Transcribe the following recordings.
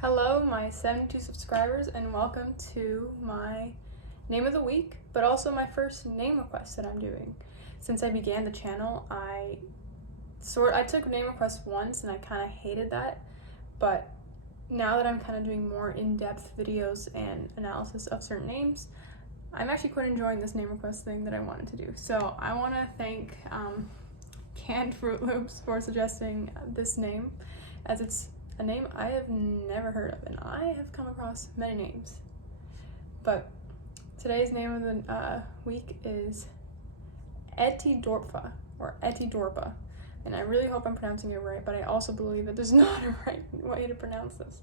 Hello, my 72 subscribers, and welcome to my name of the week, but also my first name request that I'm doing. Since I began the channel, I took name requests once and I kind of hated that, but now that I'm kind of doing more in-depth videos and analysis of certain names, I'm actually quite enjoying this name request thing that I wanted to do. So I want to thank Canned Fruit Loops for suggesting this name, as it's a name I have never heard of, and I have come across many names. But today's name of the week is Etidorhpa, or Etidorhpa. And I really hope I'm pronouncing it right, but I also believe that there's not a right way to pronounce this.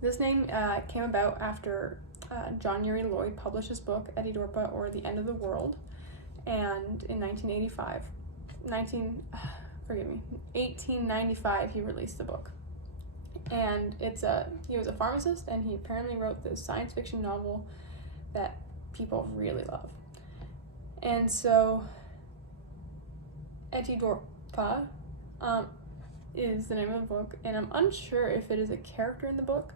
This name came about after John Uri Lloyd published his book, Etidorhpa, or The End of the World, and in 1895, he released the book. And he was a pharmacist, and he apparently wrote this science fiction novel that people really love. And so Etidorhpa is the name of the book, and I'm unsure if it is a character in the book,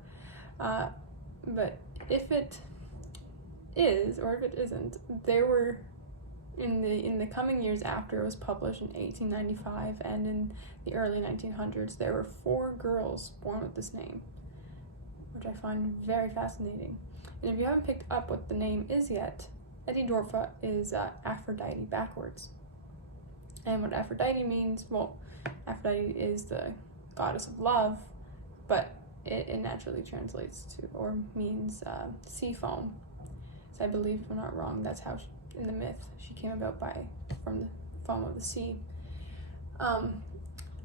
but if it is or if it isn't, there were in the coming years after it was published in 1895 and in the early 1900s, there were 4 girls born with this name, which I find very fascinating. And if you haven't picked up what the name is yet, Etidorhpa is Aphrodite backwards. And what Aphrodite means, well, Aphrodite is the goddess of love, but it naturally translates to, or means, sea foam. So I believe, if I'm not wrong, that's how in the myth she came about from the foam of the sea.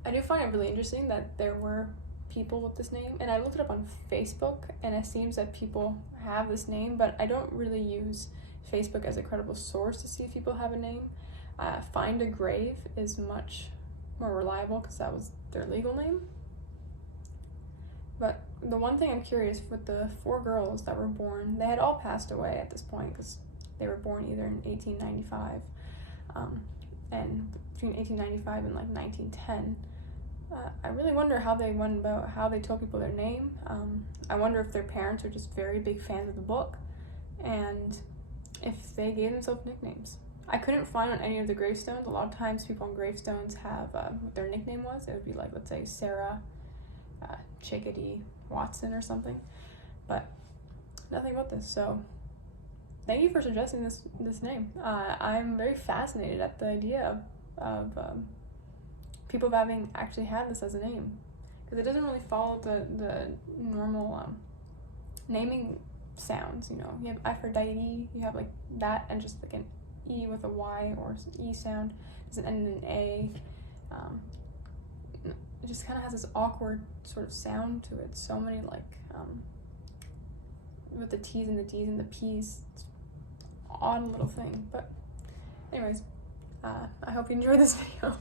I do find it really interesting that there were people with this name, and I looked it up on Facebook, and it seems that people have this name, but I don't really use Facebook as a credible source to see if people have a name. Find a Grave is much more reliable because that was their legal name. But the one thing I'm curious with the 4 girls that were born, they had all passed away at this point because they were born either in 1895 and between 1895 and like 1910. I really wonder how they went about how they told people their name. I wonder if their parents are just very big fans of the book and if they gave themselves nicknames. I couldn't find on any of the gravestones. A lot of times people on gravestones have what their nickname was. It would be like, let's say, Sarah Chickadee Watson or something, but nothing about this. So thank you for suggesting this name. I'm very fascinated at the idea of people having actually had this as a name, because it doesn't really follow the normal naming sounds. You know, you have Aphrodite, you have like that, and just like an E with a Y or E sound. It doesn't end in an A. It just kind of has this awkward sort of sound to it. So many like with the T's and the D's and the P's. It's an odd little thing. But anyways, I hope you enjoyed this video.